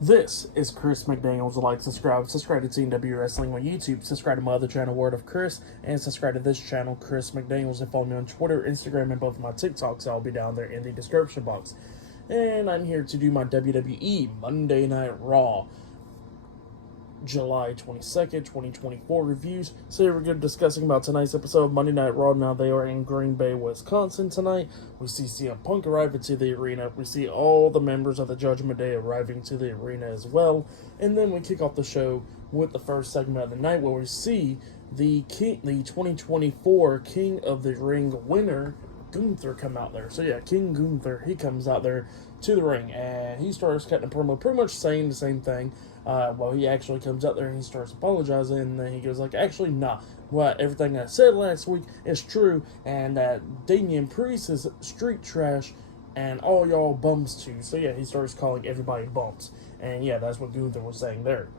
This is Chris McDaniels. Like, subscribe to TNW Wrestling on YouTube. Subscribe to my other channel, Word of Chris, and subscribe to this channel, Chris McDaniels, and follow me on Twitter, Instagram, and both my TikToks. I'll be down there in the description box. And I'm here to do my WWE Monday Night Raw July 22nd, 2024 reviews. So here we're going to be discussing about tonight's episode of Monday Night Raw. Now they are in Green Bay, Wisconsin tonight. We see CM Punk arriving to the arena. We see all the members of the Judgment Day arriving to the arena as well. And then we kick off the show with the first segment of the night where we see the 2024 King of the Ring winner, Gunther, come out there. So yeah, King Gunther, he comes out there to the ring and he starts cutting a promo, pretty much saying the same thing. Well, he actually comes out there and he starts apologizing, and then he goes like, actually, nah, everything I said last week is true, and that Damian Priest is street trash, and all y'all bums too. So yeah, he starts calling everybody bums, and yeah, that's what Gunther was saying there.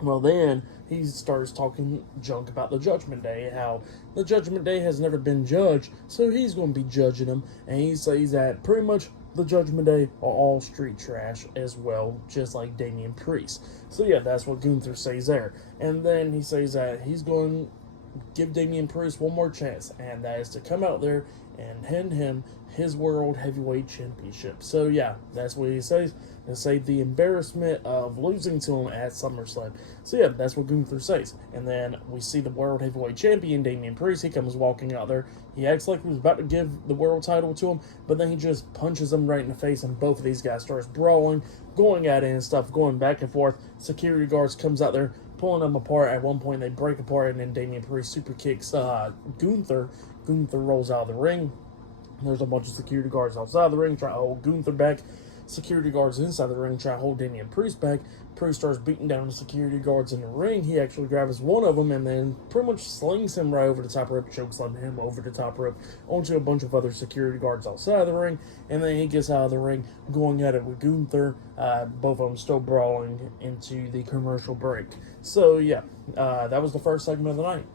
Well, then he starts talking junk about the Judgment Day, how the Judgment Day has never been judged, so he's going to be judging them, and he says that pretty much the Judgment Day are all street trash as well, just like Damian Priest. So yeah, that's what Gunther says there. And then he says that he's going to give Damian Priest one more chance, and that is to come out there and hand him his World Heavyweight Championship. So yeah, that's what he says. They say the embarrassment of losing to him at SummerSlam. So yeah, that's what Gunther says. And then we see the World Heavyweight Champion, Damian Priest. He comes walking out there. He acts like he was about to give the world title to him, but then he just punches him right in the face, and both of these guys starts brawling, going at it and stuff, going back and forth. Security guards comes out there, pulling them apart. At one point, they break apart, and then Damian Priest super kicks Gunther. Gunther rolls out of the ring. There's a bunch of security guards outside the ring trying to hold Gunther back. Security guards inside the ring try to hold Damian Priest back. Priest starts beating down the security guards in the ring. He actually grabs one of them and then pretty much slings him right over the top rope, chokeslam him over the top rope onto a bunch of other security guards outside the ring. And then he gets out of the ring, going at it with Gunther. Both of them still brawling into the commercial break. So yeah, that was the first segment of the night.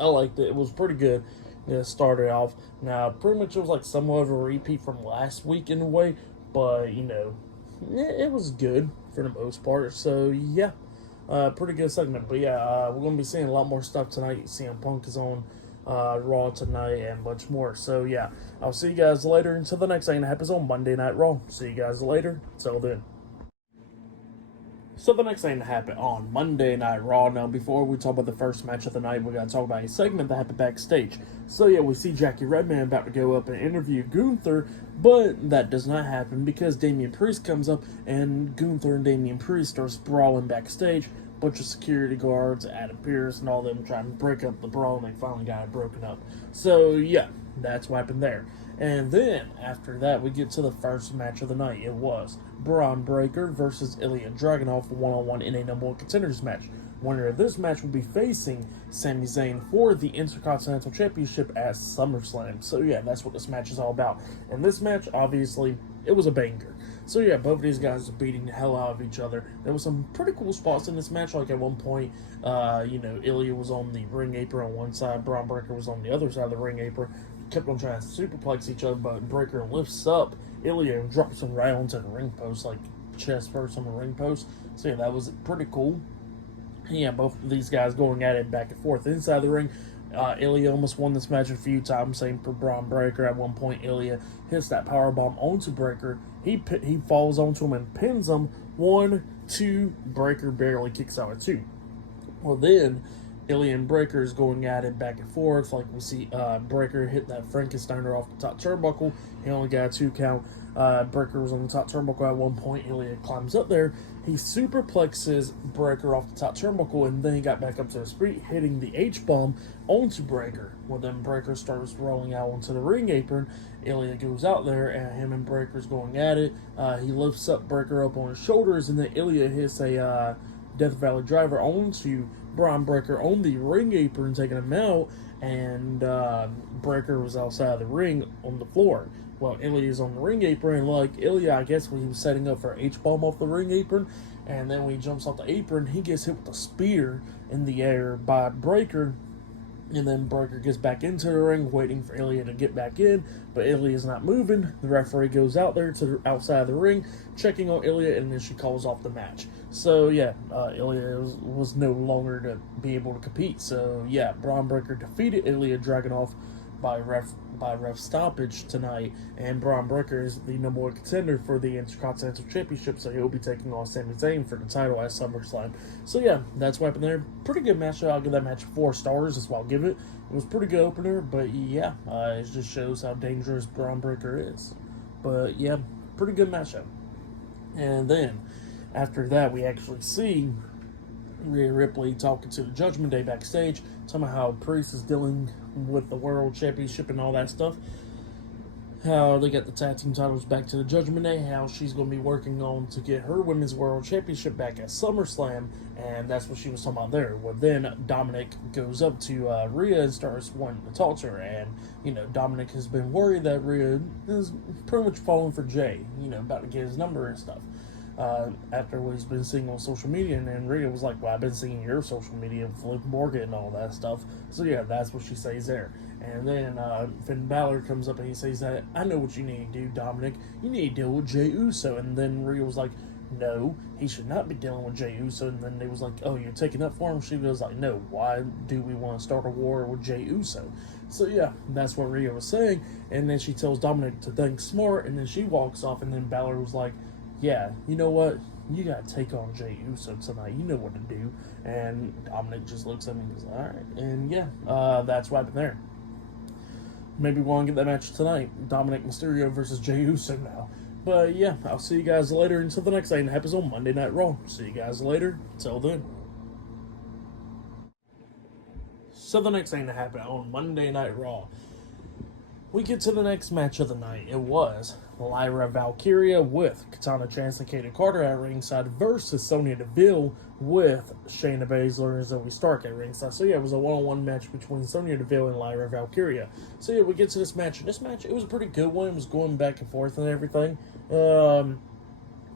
I liked it. It was pretty good. It started off. Now, pretty much it was like somewhat of a repeat from last week in a way, but, you know, it was good for the most part. So, yeah, pretty good segment. But, yeah, we're going to be seeing a lot more stuff tonight. CM Punk is on Raw tonight and much more. So, yeah, I'll see you guys later until the next thing that happens on Monday Night Raw. See you guys later. Till then. So the next thing that happened on Monday Night Raw. Now, before we talk about the first match of the night, we got to talk about a segment that happened backstage. So yeah, we see Jackie Redman about to go up and interview Gunther, but that does not happen because Damian Priest comes up and Gunther and Damian Priest starts brawling backstage. Bunch of security guards, Adam Pearce, and all them trying to break up the brawl, and they finally got it broken up. So yeah, that's what happened there. And then, after that, we get to the first match of the night. It was Bron Breakker versus Ilja Dragunov one-on-one in a number one contenders match. Winner of this match will be facing Sami Zayn for the Intercontinental Championship at SummerSlam. So yeah, that's what this match is all about. And this match, obviously, it was a banger. So yeah, both of these guys are beating the hell out of each other. There was some pretty cool spots in this match. Like at one point, Ilja was on the ring apron on one side, Bron Breakker was on the other side of the ring apron. Kept on trying to superplex each other, but Breakker lifts up Ilja and drops him right onto the ring post, like chest first on the ring post. So yeah, that was pretty cool. Yeah, both of these guys going at it back and forth inside the ring. Ilja almost won this match a few times. Same for Bron Breakker. At one point, Ilja hits that powerbomb onto Breakker. He falls onto him and pins him. 1, 2. Breakker barely kicks out at 2. Well, then Ilja and Breakker is going at it back and forth. Like we see Breakker hit that Frankensteiner off the top turnbuckle. He only got a 2 count. Breakker was on the top turnbuckle at one point. Ilja climbs up there. He superplexes Breakker off the top turnbuckle, and then he got back up to his feet, hitting the H-bomb onto Breakker. Well, then Breakker starts rolling out onto the ring apron. Ilja goes out there, and him and Breakker's going at it. He lifts up Breakker up on his shoulders, and then Ilja hits a Death Valley Driver onto Bron Breakker on the ring apron, taking him out, and Breakker was outside of the ring on the floor. Well, Ilja's on the ring apron, like Ilja, I guess when he was setting up for H-bomb off the ring apron, and then when he jumps off the apron, he gets hit with a spear in the air by Breakker, And then Breaker gets back into the ring, waiting for Ilja to get back in, but Ilja is not moving. The referee goes out there to the outside of the ring, checking on Ilja, and then she calls off the match. So yeah, Ilja was no longer to be able to compete. So yeah, Bron Breaker defeated Ilja Dragunov by ref stoppage tonight, and Bron Breakker is the number one contender for the Intercontinental Championship, so he'll be taking on Sami Zayn for the title at SummerSlam. So yeah, that's what happened there. Pretty good match. I'll give that match 4 stars. That's what I'll give it. It was a pretty good opener, but yeah, it just shows how dangerous Bron Breakker is. But yeah, pretty good matchup. And then after that, we actually see Rhea Ripley talking to the Judgment Day backstage, talking about how Priest is dealing with the World Championship and all that stuff. How they got the tag team titles back to the Judgment Day, how she's going to be working on to get her Women's World Championship back at SummerSlam, and that's what she was talking about there. Well, then Dominik goes up to Rhea and starts wanting to talk to her, and, Dominik has been worried that Rhea is pretty much falling for Jay, about to get his number and stuff. After what he's been seeing on social media, and then Rhea was like, well, I've been seeing your social media with Liv Morgan and all that stuff. So yeah, that's what she says there. And then Finn Balor comes up and he says that, I know what you need to do, Dominik. You need to deal with Jey Uso. And then Rhea was like, no, he should not be dealing with Jey Uso. And then they was like, oh, you're taking up for him? She was like, no, why do we want to start a war with Jey Uso? So yeah, that's what Rhea was saying. And then she tells Dominik to think smart, and then she walks off, and then Balor was like, yeah, you know what? You got to take on Jey Uso tonight. You know what to do. And Dominik just looks at me and goes, all right. And yeah, that's what happened there. Maybe we'll get that match tonight. Dominik Mysterio versus Jey Uso now. But yeah, I'll see you guys later until the next thing that happens on Monday Night Raw. See you guys later. Till then. So the next thing that happened on Monday Night Raw, we get to the next match of the night. It was Lyra Valkyria with Katana Chance and Katie Carter at ringside versus Sonya Deville with Shayna Baszler and Zoe Stark at ringside. So yeah, it was a one-on-one match between Sonya Deville and Lyra Valkyria. So yeah, we get to this match. This match, it was a pretty good one. It was going back and forth and everything.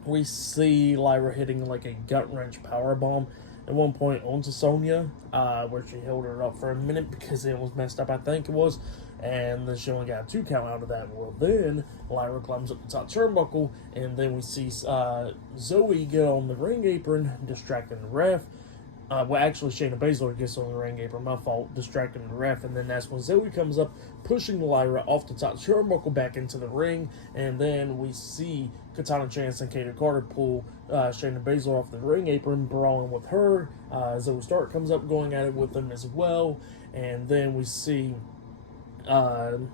We see Lyra hitting like a gut-wrench powerbomb at one point onto Sonya, where she held her up for a minute because it was messed up, I think it was. And then she only got a 2 count out of that. Well, then Lyra climbs up the top turnbuckle, and then we see Zoe get on the ring apron, distracting the ref. Actually, Shayna Baszler gets on the ring apron, my fault, distracting the ref, and then that's when Zoe comes up, pushing Lyra off the top turnbuckle back into the ring, and then we see Katana Chance and Katie Carter pull Shayna Baszler off the ring apron, brawling with her. Zoe Stark comes up, going at it with them as well, and then we see Katana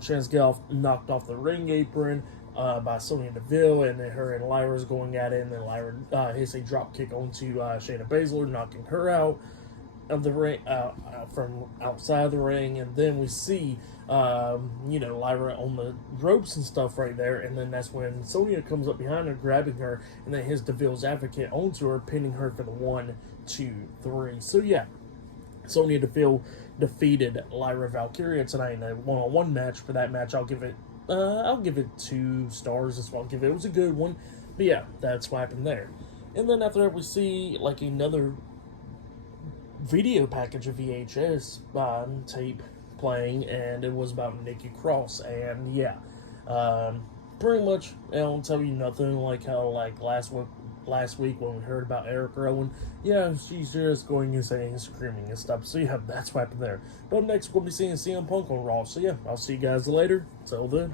Chance get knocked off the ring apron by Sonya Deville, and then her and Lyra's going at it, and then Lyra hits a drop kick onto Shayna Baszler, knocking her out of the ring, from outside the ring, and then we see Lyra on the ropes and stuff right there, and then that's when Sonya comes up behind her, grabbing her, and then hits Deville's advocate onto her, pinning her for the 1, 2, 3. So yeah, Sonya Deville defeated Lyra Valkyria tonight in a one-on-one match. For that match, I'll give it 2 stars. That's what I'll give it. It was a good one. But yeah, that's what happened there. And then after that, we see like another video package of VHS tape playing, and it was about Nikki Cross. And yeah, pretty much I don't tell you nothing, like how like last week when we heard about Eric Rowan, yeah, she's just going insane and screaming and stuff. So yeah, that's what happened there. But next we'll be seeing CM Punk on Raw. So yeah, I'll see you guys later. Till then.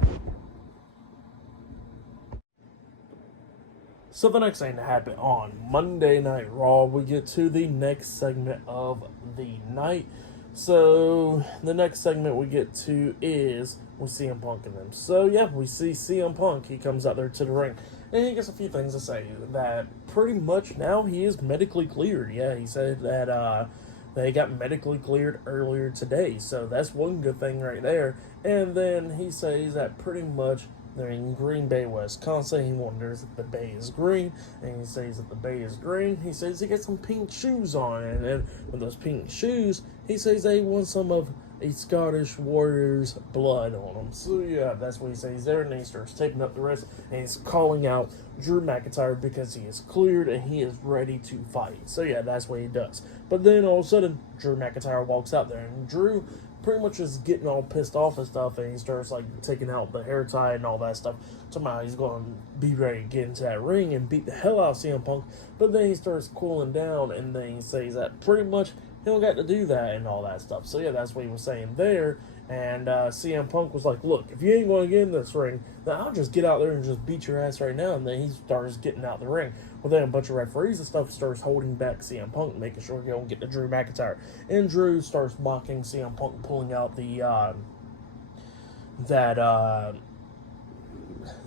So the next thing that happened on Monday Night Raw, we get to the next segment of the night. So the next segment we get to is with CM Punk and them. So yeah, we see CM Punk. He comes out there to the ring, and he gets a few things to say. That pretty much now he is medically cleared. Yeah, he said that they got medically cleared earlier today. So that's one good thing right there. And then he says that pretty much they're in Green Bay, Wisconsin. He wonders if the Bay is green, and he says that the Bay is green. He says he got some pink shoes on, and with those pink shoes, he says they want some of a Scottish warrior's blood on him. So yeah, that's what he says. He's there, and he starts taping up the wrist, and he's calling out Drew McIntyre because he is cleared and he is ready to fight. So yeah, that's what he does. But then all of a sudden, Drew McIntyre walks out there, and Drew pretty much is getting all pissed off and stuff, and he starts like taking out the hair tie and all that stuff. Somehow he's going to be ready to get into that ring and beat the hell out of CM Punk. But then he starts cooling down, and then he says that pretty much he don't got to do that and all that stuff. So yeah, that's what he was saying there. And CM Punk was like, look, if you ain't going to get in this ring, then I'll just get out there and just beat your ass right now. And then he starts getting out the ring. Well, then a bunch of referees and stuff starts holding back CM Punk, making sure he don't get to Drew McIntyre. And Drew starts mocking CM Punk, pulling out the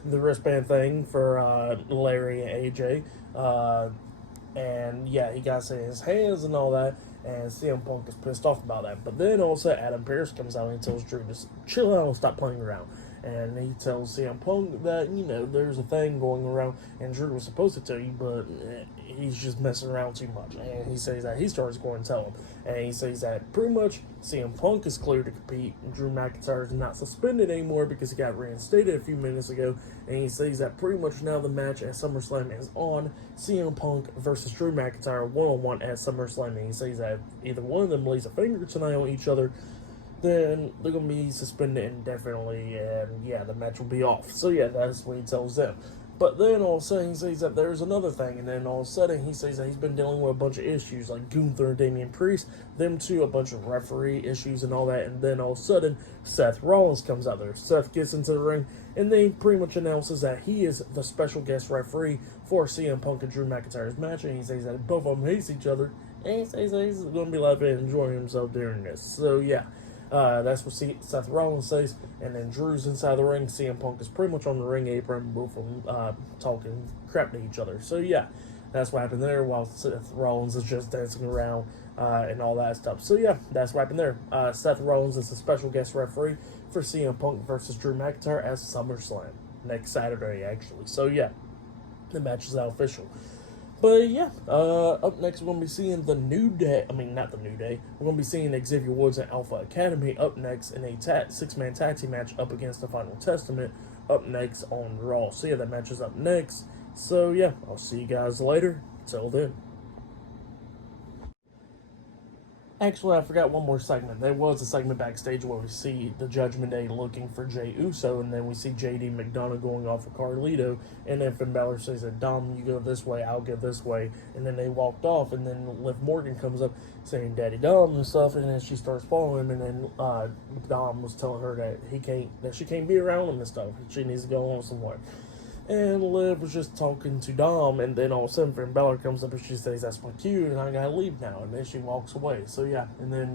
wristband thing for Larry and AJ. And yeah, he got in his hands and all that. And CM Punk is pissed off about that. But then also Adam Pearce comes out and he tells Drew to chill out and stop playing around. And he tells CM Punk that, you know, there's a thing going around, and Drew was supposed to tell you, but he's just messing around too much. And he says that he starts going to tell him. And he says that pretty much CM Punk is clear to compete, and Drew McIntyre is not suspended anymore because he got reinstated a few minutes ago. And he says that pretty much now the match at SummerSlam is on CM Punk versus Drew McIntyre one-on-one at SummerSlam. And he says that if either one of them lays a finger tonight on each other, then they're going to be suspended indefinitely, and yeah, the match will be off. So yeah, that's what he tells them. But then all of a sudden he says that there's another thing, and then all of a sudden he says that he's been dealing with a bunch of issues, like Gunther and Damian Priest, them two, a bunch of referee issues and all that, and then all of a sudden Seth Rollins comes out there. Seth gets into the ring, and then he pretty much announces that he is the special guest referee for CM Punk and Drew McIntyre's match, and he says that both of them hate each other, and he says that he's going to be laughing and enjoying himself during this. So yeah. That's what Seth Rollins says, and then Drew's inside the ring. CM Punk is pretty much on the ring apron, both of them talking crap to each other. So yeah, that's what happened there, while Seth Rollins is just dancing around and all that stuff. So yeah, that's what happened there. Seth Rollins is a special guest referee for CM Punk versus Drew McIntyre at SummerSlam next Saturday, actually. So yeah, the match is now official. But yeah, up next we're going to be seeing the New Day. I mean, not the New Day. We're going to be seeing Xavier Woods and Alpha Academy up next in a six-man tag team match up against the Final Testament up next on Raw. So yeah, that match is up next. So yeah, I'll see you guys later. Till then. Actually, I forgot one more segment. There was a segment backstage where we see the Judgment Day looking for Jey Uso, and then we see JD McDonough going off with Carlito, and then Finn Balor says that, Dom, you go this way, I'll go this way, and then they walked off, and then Liv Morgan comes up saying Daddy Dom and stuff, and then she starts following him, and then Dom was telling her that she can't be around him and stuff. She needs to go on somewhere. And Liv was just talking to Dom, and then all of a sudden Finn Balor comes up and she says, that's my cue, and I gotta leave now. And then she walks away. So yeah, and then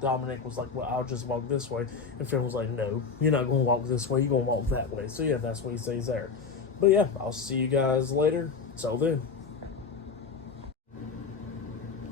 Dominik was like, well, I'll just walk this way. And Finn was like, no, you're not gonna walk this way, you're gonna walk that way. So yeah, that's what he says there. But yeah, I'll see you guys later. Till then.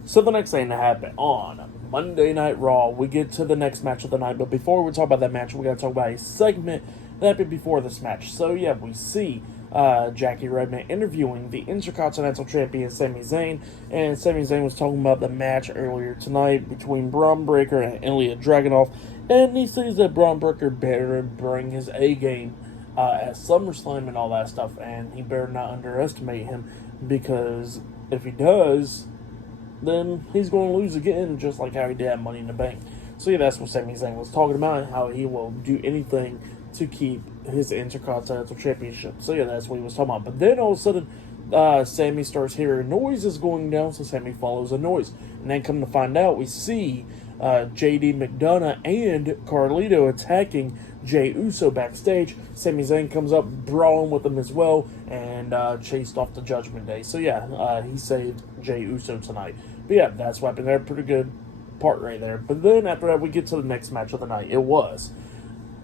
So the next thing to happen on Monday Night Raw, we get to the next match of the night. But before we talk about that match, we gotta talk about a segment that happened before this match. So yeah, we see Jackie Redman interviewing the Intercontinental Champion Sami Zayn, and Sami Zayn was talking about the match earlier tonight between Bron Breakker and Ilja Dragunov, and he says that Bron Breakker better bring his A game at SummerSlam and all that stuff, and he better not underestimate him, because if he does, then he's going to lose again, just like how he did at Money in the Bank. So yeah, that's what Sami Zayn was talking about, and how he will do anything to keep his Intercontinental Championship. So yeah, that's what he was talking about. But then all of a sudden, Sami starts hearing noises going down, so Sami follows the noise. And then come to find out, we see JD McDonough and Carlito attacking Jey Uso backstage. Sami Zayn comes up, brawling with them as well, and chased off the Judgment Day. So yeah, he saved Jey Uso tonight. But yeah, that's what happened there. Pretty good part right there. But then after that, we get to the next match of the night. It was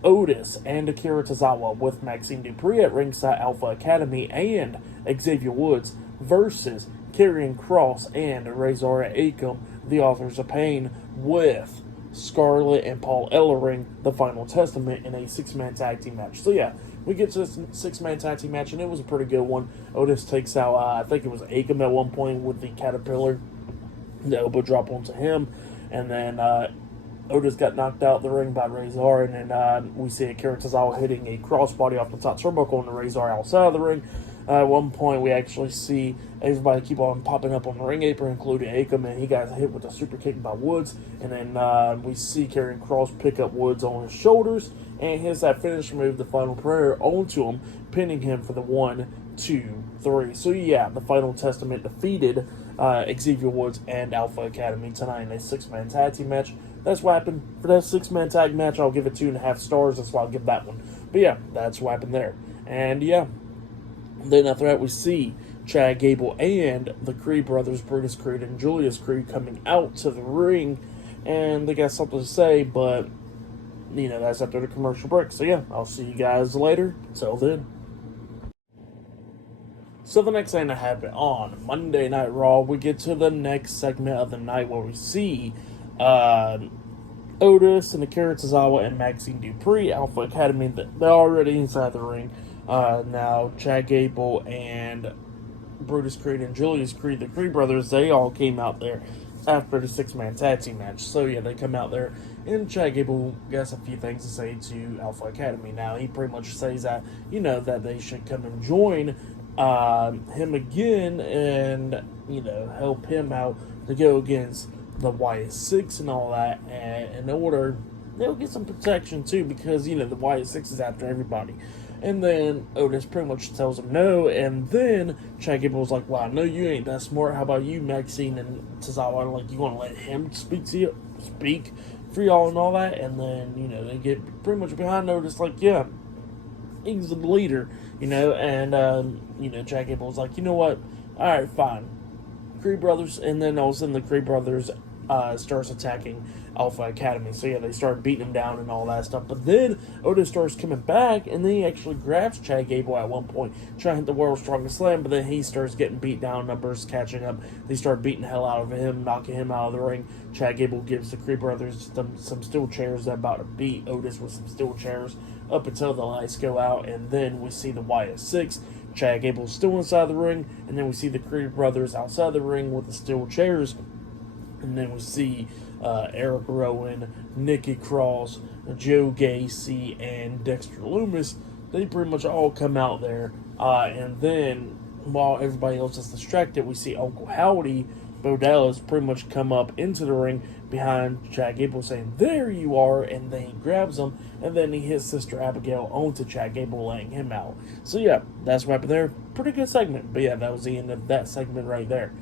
Otis and Akira Tozawa with Maxine Dupree at Ringside Alpha Academy and Xavier Woods versus Karrion Kross and Razor Akam, the Authors of Pain, with Scarlett and Paul Ellering, the Final Testament, in a six-man tag team match. So yeah, we get to this six-man tag team match, and it was a pretty good one. Otis takes out, I think it was Akam at one point with the Caterpillar, the elbow drop onto him, and then Otis got knocked out of the ring by Razor, and then we see Akira Tozawa hitting a crossbody off the top turnbuckle on the Razor outside of the ring. At one point, we actually see everybody keep on popping up on the ring apron, including Akam, and he got hit with a super kick by Woods. And then we see Karrion Kross pick up Woods on his shoulders and hits that finish move, the final prayer, onto him, pinning him for the 1, 2, 3. So yeah, the Final Testament defeated Xavier Woods and Alpha Academy tonight in a 6-man tag team match. That's what happened. For that 6-man tag match, I'll give it 2.5 stars. That's why I'll give that one. But yeah, that's what happened there. And yeah, then after that, we see Chad Gable and the Creed brothers, Brutus Creed and Julius Creed, coming out to the ring. And they got something to say, but, you know, that's after the commercial break. So yeah, I'll see you guys later. Till then. So the next thing that happened on Monday Night Raw, we get to the next segment of the night where we see Otis and Akira Tozawa and Maxine Dupree, Alpha Academy, they're already inside the ring. Now Chad Gable and Brutus Creed and Julius Creed, the Creed brothers, they all came out there after the 6-man tag team match. So yeah, they come out there, and Chad Gable has a few things to say to Alpha Academy. Now he pretty much says that, you know, that they should come and join him again and, you know, help him out to go against the Wyatt Six and all that, and in order they'll get some protection too, because, you know, the Wyatt Six is after everybody. And then Otis pretty much tells him no, and then Chad Gable was like, "Well, I know you ain't that smart. How about you, Maxine and Tozawa? Like, you want to let him speak for y'all and all that?" And then, you know, they get pretty much behind Otis, like, yeah, he's the leader, you know. And you know, Chad Gable was like, "You know what? All right, fine, Creed brothers." And then all of a sudden, the Creed brothers starts attacking Alpha Academy. So yeah, they start beating him down and all that stuff. But then Otis starts coming back, and then he actually grabs Chad Gable at one point, trying to hit the World's Strongest Slam. But then he starts getting beat down, numbers catching up. They start beating the hell out of him, knocking him out of the ring. Chad Gable gives the Creed brothers some steel chairs that about to beat Otis with some steel chairs up until the lights go out. And then we see the Wyatt Six. Chad Gable's still inside the ring, and then we see the Creed brothers outside the ring with the steel chairs. And then we see Eric Rowan, Nikki Cross, Joe Gacy, and Dexter Lumis. They pretty much all come out there. And then, while everybody else is distracted, we see Uncle Howdy Bo Dallas pretty much come up into the ring behind Chad Gable, saying, "There you are," and then he grabs him, and then he hits Sister Abigail onto Chad Gable, laying him out. So yeah, that's what happened there. Pretty good segment. But yeah, that was the end of that segment right there.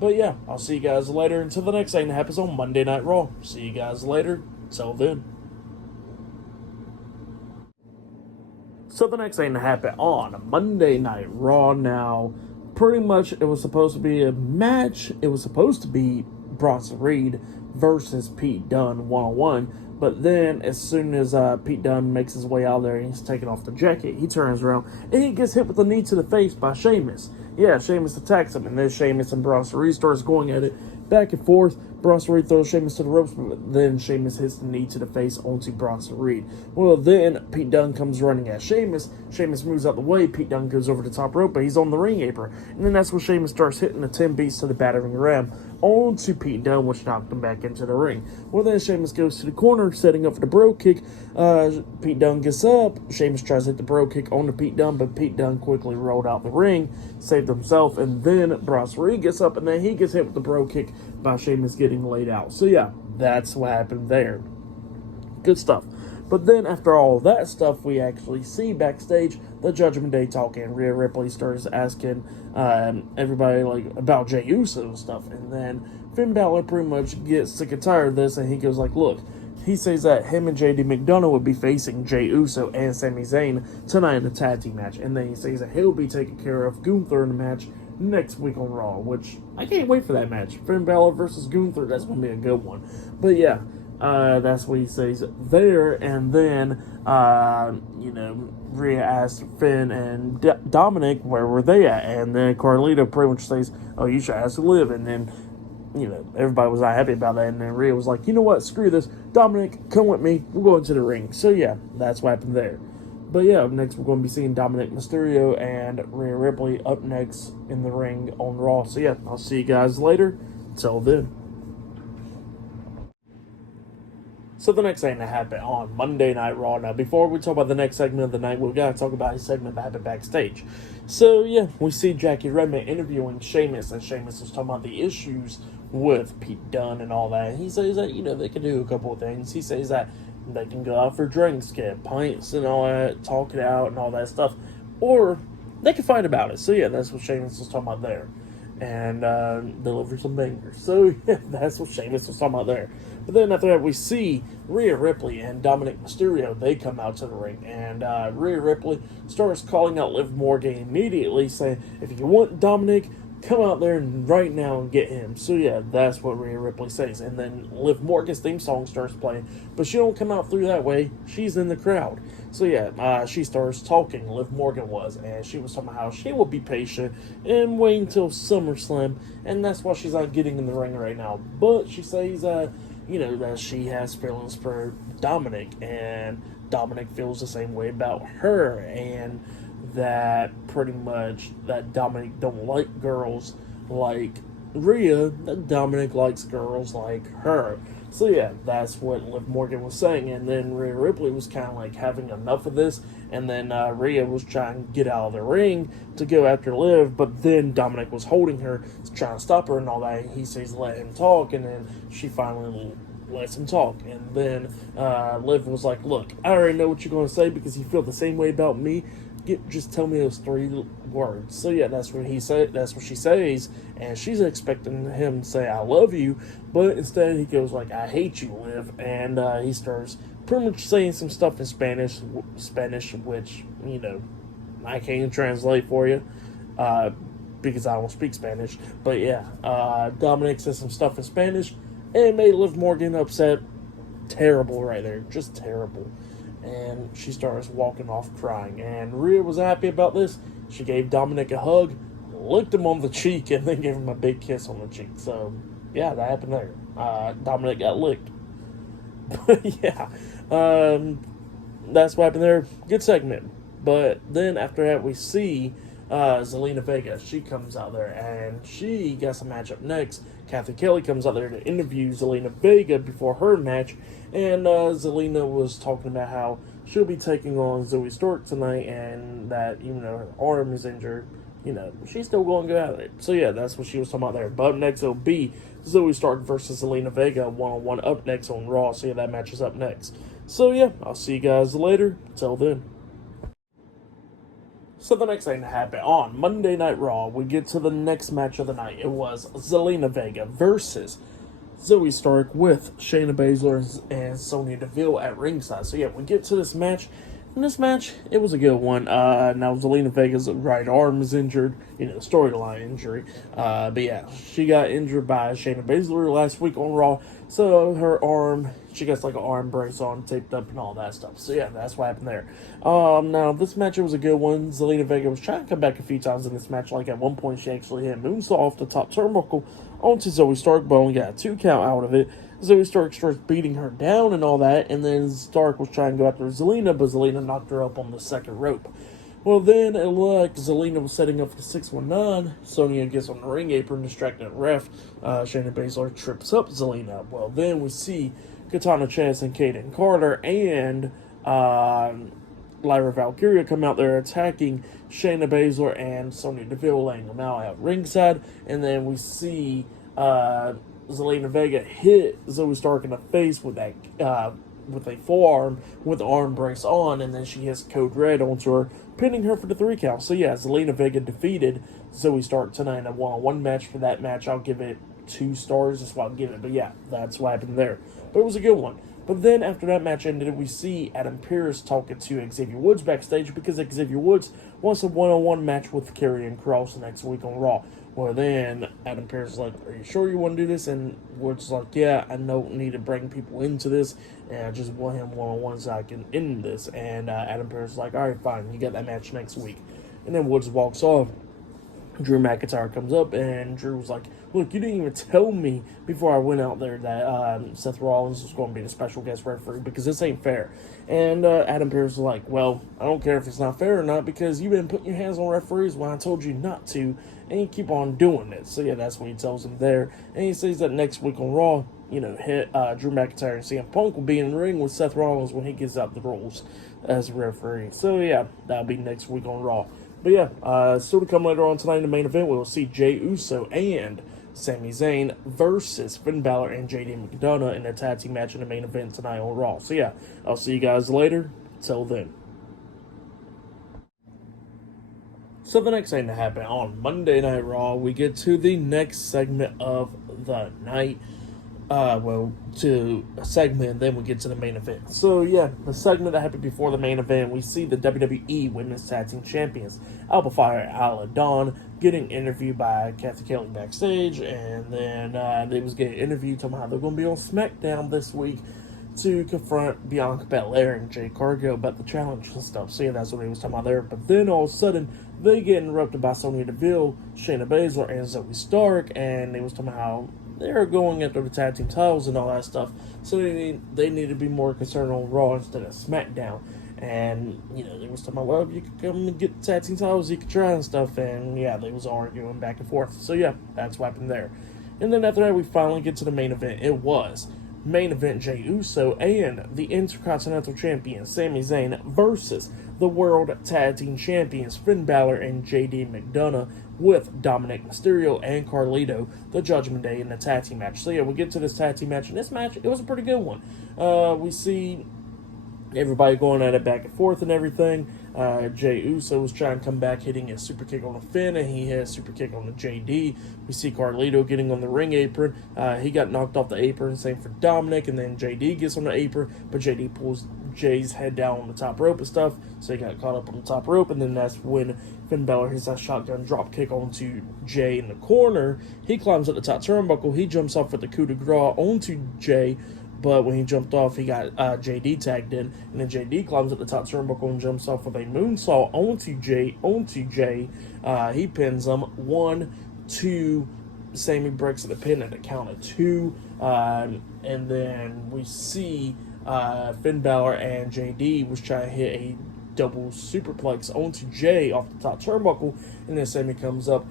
But yeah, I'll see you guys later until the next thing that happens on Monday Night Raw. See you guys later. Till then. So the next thing that happened on Monday Night Raw, now, pretty much it was supposed to be a match. It was supposed to be Bronson Reed versus Pete Dunne one-on-one. But then, as soon as Pete Dunne makes his way out there and he's taking off the jacket, he turns around and he gets hit with a knee to the face by Sheamus. Yeah, Sheamus attacks him, and then Sheamus and Bronson Reed starts going at it back and forth. Bronson Reed throws Sheamus to the ropes, but then Sheamus hits the knee to the face onto Bronson Reed. Well, then Pete Dunne comes running at Sheamus. Sheamus moves out the way. Pete Dunne goes over the top rope, but he's on the ring apron. And then that's when Sheamus starts hitting the 10 beats to the battering ram onto Pete Dunne, which knocked him back into the ring. Well, then Sheamus goes to the corner, setting up for the bro kick. Pete Dunne gets up. Sheamus tries to hit the bro kick onto Pete Dunne, but Pete Dunne quickly rolled out the ring, saved himself, and then Bronson Reed gets up, and then he gets hit with the bro kick by Sheamus getting laid out. So yeah, that's what happened there. Good stuff. But then after all that stuff, we actually see backstage the Judgment Day talking. Rhea Ripley starts asking everybody like about Jey Uso and stuff, and then Finn Balor pretty much gets sick and tired of this, and he goes like, "Look," he says that him and JD McDonough would be facing Jey Uso and Sami Zayn tonight in the tag team match, and then he says that he'll be taking care of Gunther in the match next week on Raw, which I can't wait for that match. Finn Balor versus Gunther, that's going to be a good one. But yeah, that's what he says there. And then, you know, Rhea asks Finn and Dominik where were they at, and then Carlito pretty much says, "Oh, you should ask Liv." And then, you know, everybody was not happy about that, and then Rhea was like, "You know what, screw this, Dominik, come with me, we're going to the ring." So yeah, that's what happened there. But yeah, up next we're going to be seeing Dominik Mysterio and Rhea Ripley up next in the ring on Raw. So yeah, I'll see you guys later. Till then. So the next thing that happened on Monday Night Raw. Now, before we talk about the next segment of the night, we gotta talk about a segment that happened backstage. So yeah, we see Jackie Redmond interviewing Sheamus, and Sheamus was talking about the issues with Pete Dunne and all that. And he says that they can do a couple of things. He says that they can go out for drinks, get pints, and all that, talk it out, and all that stuff, or they can fight about it. So yeah, that's what Sheamus was talking about there, and deliver some bangers. So yeah, that's what Sheamus was talking about there. But then after that, we see Rhea Ripley and Dominik Mysterio. They come out to the ring, and Rhea Ripley starts calling out Liv Morgan immediately, saying, "If you want Dominik, come out there right now and get him." So yeah, that's what Rhea Ripley says. And then Liv Morgan's theme song starts playing, but she don't come out through that way. She's in the crowd. So yeah, she starts talking. Liv Morgan was, and she was talking about how she will be patient and wait until SummerSlam, and that's why she's not getting in the ring right now. But she says, that she has feelings for Dominik, and Dominik feels the same way about her, and that pretty much that Dominik don't like girls like Rhea, that Dominik likes girls like her. So yeah, that's what Liv Morgan was saying, and then Rhea Ripley was kind of like having enough of this, and then Rhea was trying to get out of the ring to go after Liv, but then Dominik was holding her, trying to stop her and all that. He says let him talk, and then she finally lets him talk, and then Liv was like, "Look, I already know what you're going to say because you feel the same way about me. Just tell me those 3 words." So yeah, that's what he said. That's what she says, and she's expecting him to say "I love you," but instead he goes like "I hate you, Liv," and he starts pretty much saying some stuff in Spanish, which I can't translate for you because I don't speak Spanish. But yeah, Dominik says some stuff in Spanish and made Liv Morgan upset. Terrible right there, just terrible. And she starts walking off crying. And Rhea was happy about this. She gave Dominik a hug, licked him on the cheek, and then gave him a big kiss on the cheek. So, yeah, that happened there. Dominik got licked. But, yeah, that's what happened there. Good segment. But then after that, we see Zelina Vega. She comes out there, and she gets a matchup next. Kathy Kelly comes out there to interview Zelina Vega before her match, and Zelina was talking about how she'll be taking on Zoe Stark tonight, and that even though her arm is injured, she's still going to go at it. So yeah, that's what she was talking about there. But up next it'll be Zoe Stark versus Zelina Vega, one-on-one up next on Raw. So yeah, that match is up next. So yeah, I'll see you guys later. Till then. So the next thing that happened on Monday Night Raw, we get to the next match of the night. It was Zelina Vega versus Zoe Stark with Shayna Baszler and Sonya Deville at ringside. So yeah, we get to this match. In this match, it was a good one. Now Zelina Vega's right arm is injured, storyline injury. But yeah, she got injured by Shayna Baszler last week on Raw. So her arm, she gets like an arm brace on, taped up and all that stuff. So yeah, that's what happened there. Now this match, it was a good one. Zelina Vega was trying to come back a few times in this match. Like at one point, she actually hit a moonsault off the top turnbuckle onto Zoe Stark, but only got a 2 count out of it. Zoe Stark starts beating her down and all that, and then Stark was trying to go after Zelina, but Zelina knocked her up on the second rope. Well, then it looked like Zelina was setting up for 619. Sonya gets on the ring apron, distracting the ref. Shayna Baszler trips up Zelina. Well, then we see Katana Chance and Kaden Carter and Lyra Valkyria come out there attacking Shayna Baszler and Sonya Deville, laying them out at ringside. And then we see Zelina Vega hit Zoe Stark in the face with that with a forearm with the arm brace on, and then she hits Code Red onto her, pinning her for the 3 count. So yeah, Zelina Vega defeated Zoe Stark tonight in a one-on-one match. For that match, I'll give it 2 stars. That's what I'll give it. But yeah, that's what happened there. But it was a good one. But then after that match ended, we see Adam Pearce talking to Xavier Woods backstage because Xavier Woods wants a one-on-one match with Karrion Kross next week on Raw. Well, then Adam Pearce is like, "Are you sure you want to do this?" And Woods is like, "Yeah, I don't need to bring people into this, and I just want him one-on-one so I can end this." And Adam Pearce is like, "All right, fine, you got that match next week." And then Woods walks off. Drew McIntyre comes up, and Drew was like, look, you didn't even tell me before I went out there that Seth Rollins was going to be the special guest referee, because this ain't fair. And Adam Pearce was like, well, I don't care if it's not fair or not, because you've been putting your hands on referees when I told you not to, and you keep on doing it. So yeah, that's what he tells him there. And he says that next week on Raw, Drew McIntyre and CM Punk will be in the ring with Seth Rollins when he gives out the rules as a referee. So yeah, that'll be next week on Raw. But yeah, still to come later on tonight in the main event, we will see Jey Uso and Sami Zayn versus Finn Balor and JD McDonough in a tag team match in the main event tonight on Raw. So yeah, I'll see you guys later. Till then. So the next thing to happen on Monday Night Raw, we get to the next segment of the night. To a segment, then we get to the main event. So yeah, the segment that happened before the main event, we see the WWE Women's Tag Team Champions, Alba Fire and Isla Dawn, getting interviewed by Kathy Kelly backstage, and then they was getting interviewed talking about how they're going to be on SmackDown this week to confront Bianca Belair and Jade Cargill about the challenge and stuff. So yeah, that's what they was talking about there. But then all of a sudden, they get interrupted by Sonya Deville, Shayna Baszler, and Zoe Stark, and they was talking about how they're going after the tag team titles and all that stuff. So they need to be more concerned on Raw instead of SmackDown. And, they was talking about, well, if you could come and get the tag team titles, you could try and stuff. And, yeah, they was arguing back and forth. So, yeah, that's what happened there. And then after that, we finally get to the main event. It was main event Jey Uso and the Intercontinental Champion, Sami Zayn, versus the World Tag Team Champions, Finn Balor and JD McDonough, with Dominik, Mysterio, and Carlito, the Judgment Day in the tag team match. So yeah, we get to this tag team match, and this match, it was a pretty good one. We see everybody going at it back and forth and everything. Jey Uso was trying to come back, hitting a super kick on the Finn, and he had a super kick on the JD. We see Carlito getting on the ring apron. He got knocked off the apron, same for Dominik, and then JD gets on the apron, but JD pulls Jay's head down on the top rope and stuff, so he got caught up on the top rope, and then that's when Finn Balor hits that shotgun drop kick onto Jay in the corner. He climbs up the top turnbuckle. He jumps off with the coup de grace onto Jay, but when he jumped off, he got JD tagged in, and then JD climbs up the top turnbuckle and jumps off with a moonsault onto Jay. He pins him. 1, 2. Sammy breaks the pin at the count of 2, and then we see Finn Balor and JD was trying to hit a double superplex onto Jay off the top turnbuckle, and then Sammy comes up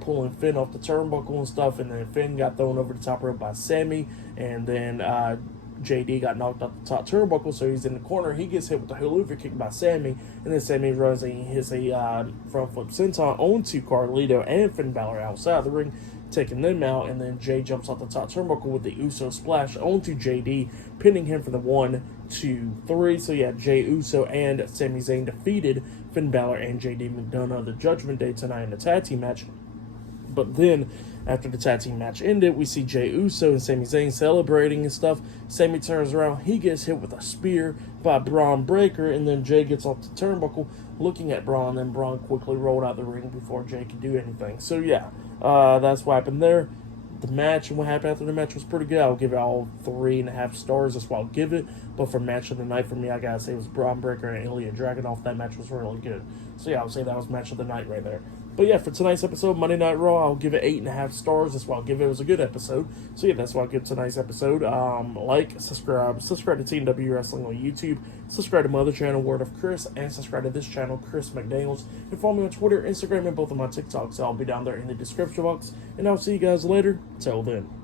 pulling Finn off the turnbuckle and stuff, and then Finn got thrown over the top rope by Sammy, and then JD got knocked off the top turnbuckle, so he's in the corner. He gets hit with the haluva kick by Sammy, and then Sammy runs and he hits a front flip senton onto Carlito and Finn Balor outside the ring, taking them out, and then Jay jumps off the top turnbuckle with the Uso splash onto JD, pinning him for the 1, 2, 3. So yeah, Jey Uso and Sami Zayn defeated Finn Balor and JD McDonough the Judgment Day tonight in the tag team match. But then, after the tag team match ended, we see Jey Uso and Sami Zayn celebrating and stuff. Sammy turns around, he gets hit with a spear by Bron Breakker, and then Jay gets off the turnbuckle looking at Bron, then Bron quickly rolled out the ring before Jay could do anything. So yeah, that's what happened there. The match and what happened after the match was pretty good. I'll give it all 3.5 stars. That's what I'll give it. But for match of the night for me, I gotta say it was Bron Breakker and Ilja Dragunov. That match was really good. So yeah, I'll say that was match of the night right there. But yeah, for tonight's episode, Monday Night Raw, I'll give it 8.5 stars. That's what I'll give it. It was a good episode. So yeah, that's what I'll give tonight's episode. Like, subscribe to Team W Wrestling on YouTube. Subscribe to my other channel, Word of Chris, and subscribe to this channel, Chris McDaniels. And follow me on Twitter, Instagram, and both of my TikToks. I'll be down there in the description box. And I'll see you guys later. Till then.